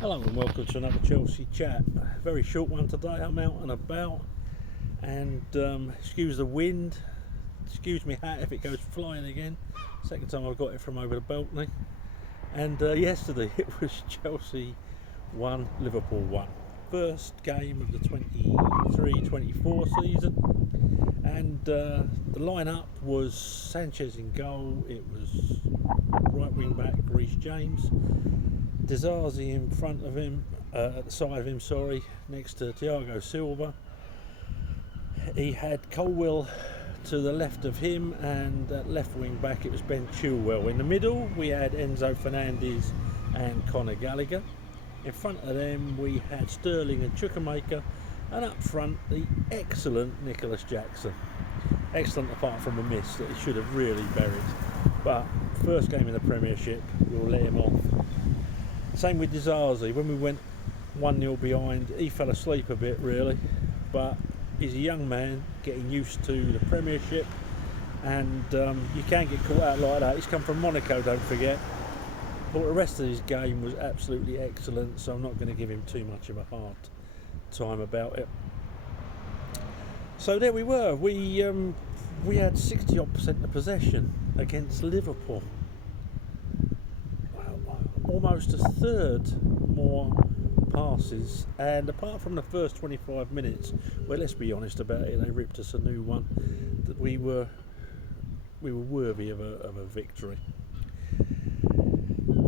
Hello and welcome to another Chelsea chat. Very short one today. I'm out and about, and excuse the wind, excuse me hat if it goes flying again. Second time I've got it from over the balcony. And yesterday it was Chelsea 1, Liverpool 1. First game of the 23-24 season, and the lineup was Sanchez in goal. It was right wing back Reece James, Caceido in front of him, at the side of him, next to Thiago Silva. He had Colwell to the left of him, and at left wing back it was Ben Chilwell. In the middle we had Enzo Fernandez and Conor Gallagher. In front of them we had Sterling and Chukwuemeka, and up front the excellent Nicholas Jackson. Excellent apart from a miss that he should have really buried. But first game in the Premiership, we'll let him off. Same with Caceido. When we went 1-0 behind, he fell asleep a bit really, but he's a young man getting used to the Premiership, and you can't get caught out like that. He's come from Monaco, don't forget. But the rest of his game was absolutely excellent, so I'm not going to give him too much of a hard time about it. So there we were. We had 60% of possession against Liverpool. Almost a third more passes, and apart from the first 25 minutes, well, let's be honest about it, they ripped us a new one. That we were worthy of a victory.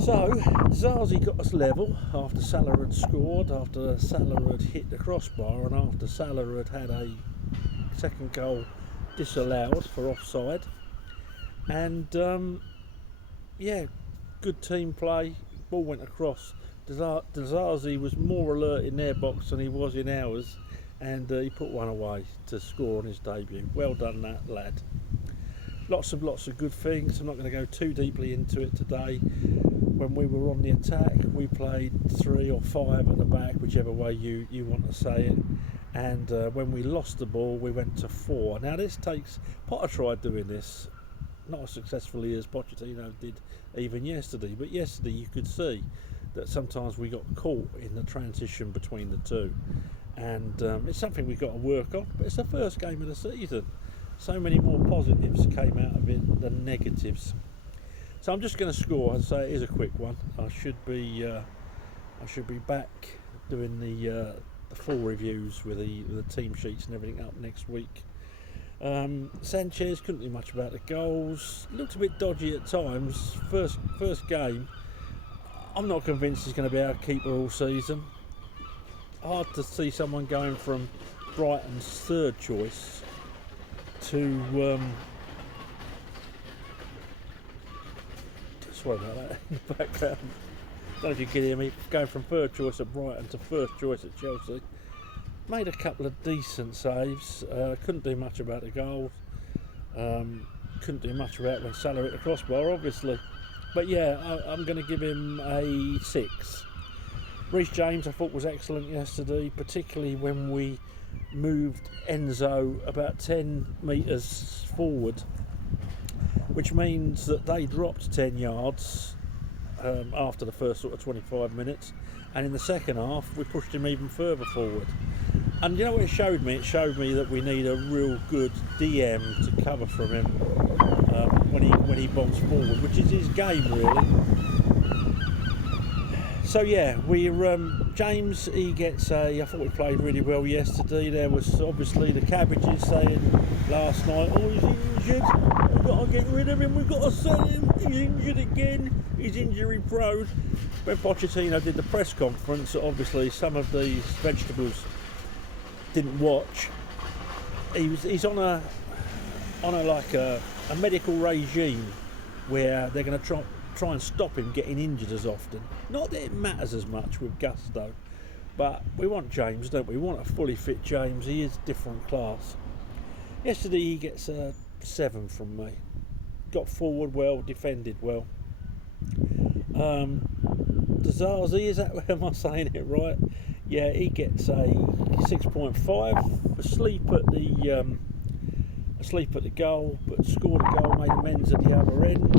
So Zazi got us level after Salah had scored, after Salah had hit the crossbar, and after Salah had a second goal disallowed for offside. And yeah, good team play. Ball went across. Caceido was more alert in their box than he was in ours, and he put one away to score on his debut. Well done, that lad. Lots of good things. I'm not going to go too deeply into it today. When we were on the attack, we played 3 or 5 at the back, whichever way you want to say it. And when we lost the ball, we went to 4. Now this takes... Potter tried doing this, not as successfully as Pochettino did even yesterday, but yesterday you could see that sometimes we got caught in the transition between the two, and it's something we've got to work on. But it's the first game of the season, so many more positives came out of it than negatives. So I'm just going to score. As I say, it is a quick one. I should be back doing the full reviews with the team sheets and everything up next week. Sanchez couldn't do much about the goals. Looked a bit dodgy at times. First game. I'm not convinced he's going to be our keeper all season. Hard to see someone going from Brighton's third choice to sorry about that in the background. Don't know if you can hear me. Going from third choice at Brighton to first choice at Chelsea. Made a couple of decent saves. Couldn't do much about the goals. Couldn't do much about when Salah hit the crossbar, obviously. But yeah, I'm going to give him a 6. Reece James I thought was excellent yesterday, particularly when we moved Enzo about 10 metres forward, which means that they dropped 10 yards after the first sort of 25 minutes, and in the second half we pushed him even further forward. And you know what it showed me? It showed me that we need a real good DM to cover from him when he bombs forward, which is his game really. So yeah, James, he gets I thought we played really well yesterday. There was obviously the cabbages saying last night, oh, he's injured, we've got to get rid of him, we've got to sell him, he's injured again, he's injury prone. When Pochettino did the press conference, obviously some of these vegetables didn't watch. He's on a medical regime where they're going to try and stop him getting injured as often. Not that it matters as much with Gusto, but we want James, don't we? We want a fully fit James. He is different class. Yesterday he gets a 7 from me. Got forward well, defended well. Caceido, am I saying it right? Yeah, he gets a 6.5. Asleep at the goal, but scored a goal, made amends at the other end.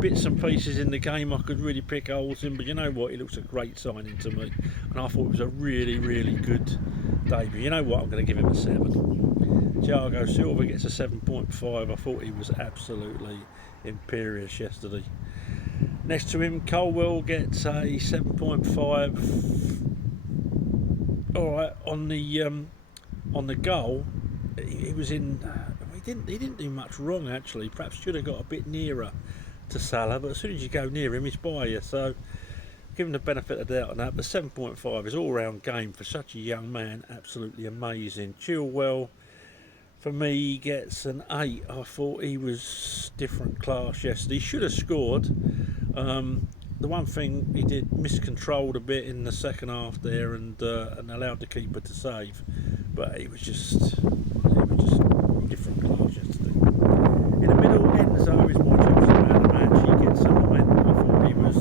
bits and pieces in the game I could really pick holes in, but you know what, he looks a great signing to me, and I thought it was a really, really good debut. You know what, I'm going to give him a 7. Thiago Silva gets a 7.5. I thought he was absolutely imperious yesterday. Next to him, Colwell gets a 7.5. All right, on the goal, he was in. He didn't do much wrong actually. Perhaps should have got a bit nearer to Salah, but as soon as you go near him, he's by you. So give him the benefit of the doubt on that. But 7.5 is all-round game for such a young man. Absolutely amazing. Chilwell, for me, he gets an 8. I thought he was different class yesterday. He should have scored. The one thing he did, miscontrolled a bit in the second half there, and allowed the keeper to save. But he was just different class yesterday. In the middle, Enzo is my Chelsea man of the match. He gets a 9. I thought he was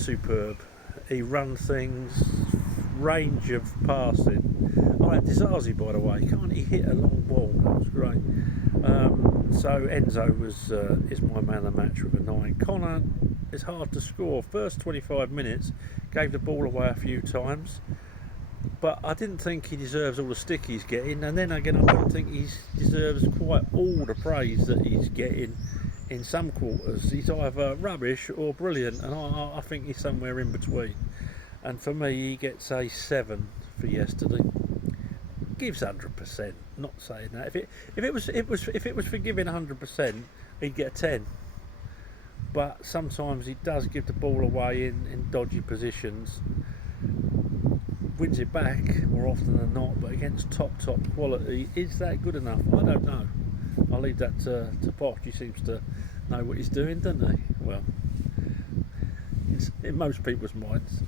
superb. He run things, range of passing. Oh, that Dizazi, by the way, can't he hit a long ball? That was great. So Enzo is my man of the match with a 9. Connor is hard to score. First 25 minutes, gave the ball away a few times, but I didn't think he deserves all the stick he's getting, and then again I don't think he deserves quite all the praise that he's getting in some quarters. He's either rubbish or brilliant, and I think he's somewhere in between. And for me, he gets a 7 for yesterday. Gives 100%. Not saying that. If it was for giving 100%, he'd get a 10. But sometimes he does give the ball away in dodgy positions. Wins it back more often than not, but against top quality, is that good enough? I don't know. I'll leave that to Poch. He seems to know what he's doing, doesn't he? Well, in most people's minds.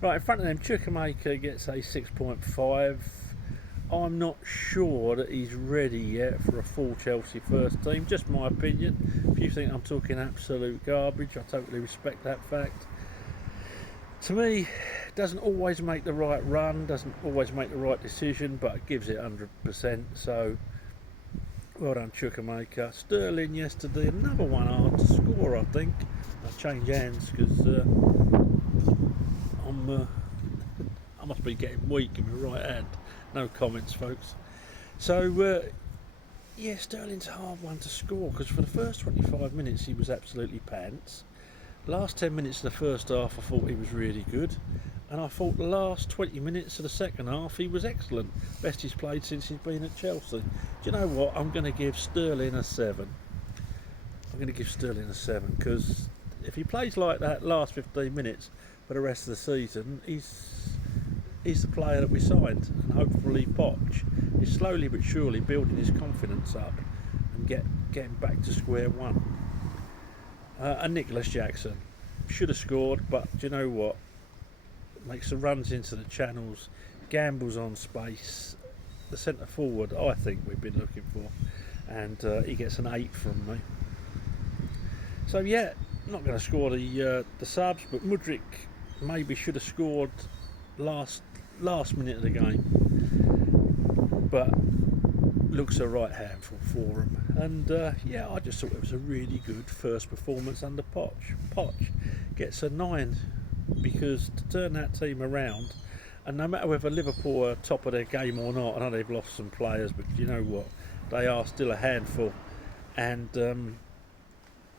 Right, in front of them, Chukwuemeka gets a 6.5. I'm not sure that he's ready yet for a full Chelsea first team. Just my opinion. If you think I'm talking absolute garbage, I totally respect that fact. To me, doesn't always make the right run, doesn't always make the right decision, but gives it 100%. So, well done, Chukwuemeka. Sterling yesterday, another one hard to score, I think. I'll change hands because I must be getting weak in my right hand. No comments, folks. So, yeah, Sterling's a hard one to score because for the first 25 minutes he was absolutely pants. Last 10 minutes of the first half I thought he was really good, and I thought the last 20 minutes of the second half he was excellent. Best he's played since he's been at Chelsea. Do you know what? I'm going to give Sterling a 7. I'm going to give Sterling a 7 because if he plays like that last 15 minutes for the rest of the season, he's the player that we signed, and hopefully Poch is slowly but surely building his confidence up and getting back to square one. And Nicholas Jackson should have scored, but do you know what? Makes the runs into the channels, gambles on space. The centre forward, I think we've been looking for, and he gets an 8 from me. So yeah, not going to score the subs, but Mudryk maybe should have scored last minute of the game, but looks a right handful for him. And yeah, I just thought it was a really good first performance under Poch. Poch gets a 9 because to turn that team around, and no matter whether Liverpool are top of their game or not, I know they've lost some players, but you know what, they are still a handful. And to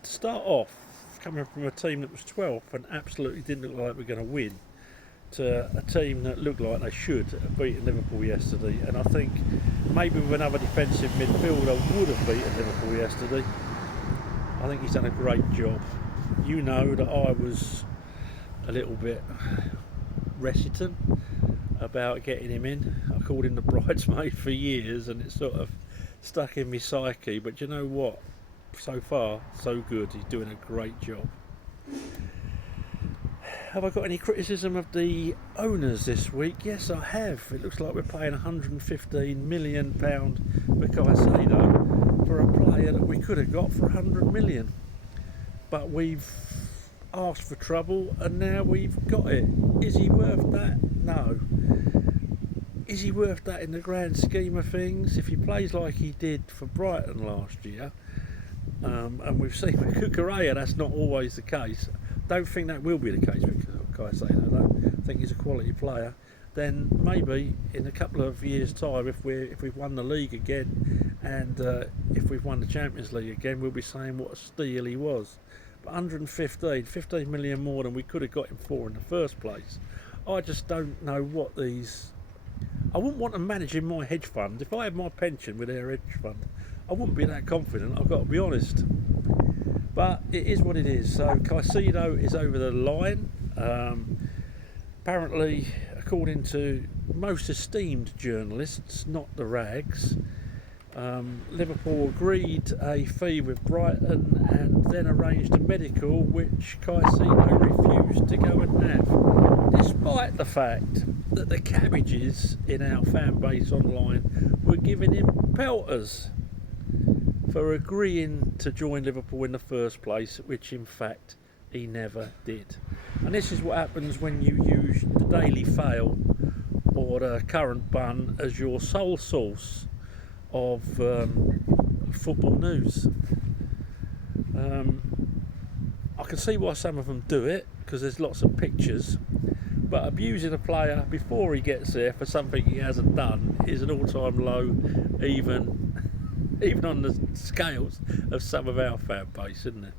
start off coming from a team that was 12th and absolutely didn't look like we're going to win, to a team that looked like they should have beaten Liverpool yesterday, and I think maybe with another defensive midfielder would have beaten Liverpool yesterday. I think he's done a great job. You know that I was a little bit reticent about getting him in. I called him the bridesmaid for years, and it sort of stuck in my psyche, but you know what? So far, so good. He's doing a great job. Have I got any criticism of the owners this week? Yes, I have. It looks like we're paying £115 million for Caceido for a player that we could have got for £100 million. But we've asked for trouble and now we've got it. Is he worth that? No. Is he worth that in the grand scheme of things? If he plays like he did for Brighton last year, And we've seen with Cucurella that's not always the case. Don't think that will be the case because of Caceido. I don't think he's a quality player. Then maybe in a couple of years' time, if we've won the league again, and if we've won the Champions League again, we'll be saying what a steal he was. But 15 million more than we could have got him for in the first place. I just don't know what these. I wouldn't want to manage in my hedge fund. If I had my pension with their hedge fund, I wouldn't be that confident, I've got to be honest. But it is what it is. So Caceido is over the line. Apparently, according to most esteemed journalists, not the rags, Liverpool agreed a fee with Brighton and then arranged a medical which Caceido refused to go and have, despite the fact that the cabbages in our fan base online were giving him pelters for agreeing to join Liverpool in the first place, which in fact he never did. And this is what happens when you use the Daily Fail or the Current Bun as your sole source of football news. I can see why some of them do it because there's lots of pictures, but abusing a player before he gets there for something he hasn't done is an all-time low, even on the scales of some of our fan base, isn't it?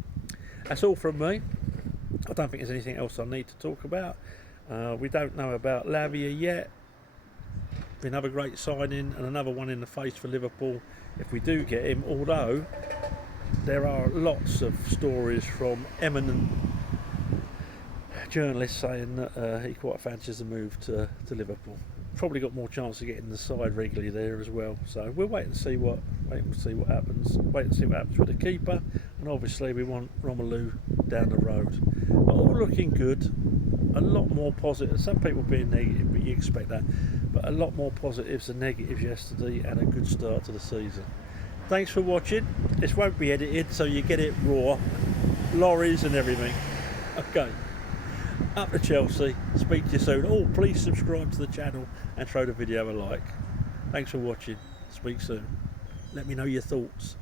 That's all from me. I don't think there's anything else I need to talk about. We don't know about Lavia yet. Another great signing and another one in the face for Liverpool if we do get him, although there are lots of stories from eminent journalists saying that he quite fancies the move to Liverpool. Probably got more chance of getting the side regularly there as well. So we'll wait and see what happens. Wait and see what happens with the keeper, and obviously we want Romelu down the road. But all looking good. A lot more positive. Some people being negative, but you expect that. But a lot more positives than negatives yesterday, and a good start to the season. Thanks for watching. This won't be edited, so you get it raw, lorries and everything. Okay. Up to Chelsea. Speak to you soon. Oh, please subscribe to the channel and throw the video a like. Thanks for watching. Speak soon. Let me know your thoughts.